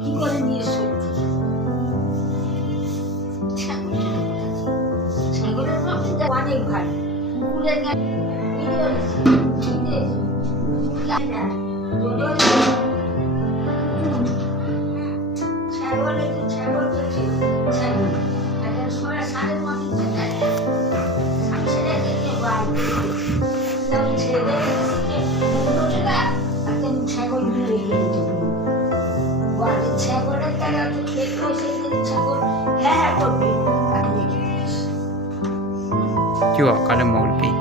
কি করে নিয়ে এসো ছাগলের মাংসটা অনেক ভালো কুকুরের ছাগল একটু ছাগল করছে ছাগল এখন সময় 5:30 ছেড়ে দিয়ে বাড়ি ছেড়ে ছাগল নিয়ে বাড়ির ছাগলের টাকা তো খেতে সেই ছাগল হ্যাঁ করবে chưa có được một cái